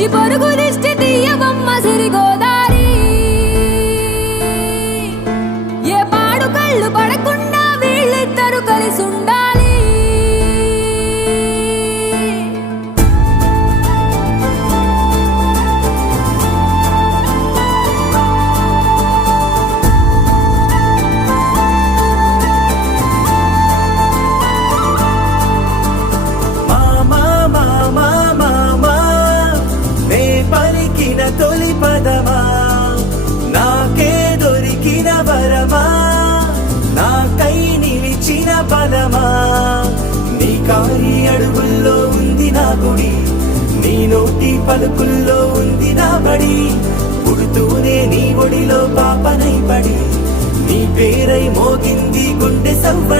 వచ్చి పొరుగు దిష్టి తీయవమ్మ సిరిగోదారి ఏ పాడు కళ్ళు పడకుండా వీళ్ళిద్దరు కలిసి ఉండాలి తొలి పదమా నాకే దొరికిన వరమా నాకై నిలిచిన బలమా నీ కాలి అడుగుల్లో ఉంది నా గుడి నీ నోటి పలుకుల్లో ఉంది నా బడి పుడుతూనే నీ ఒడిలో పాపనై పడి నీ పేరై మోగింది గుండె సవ్వడి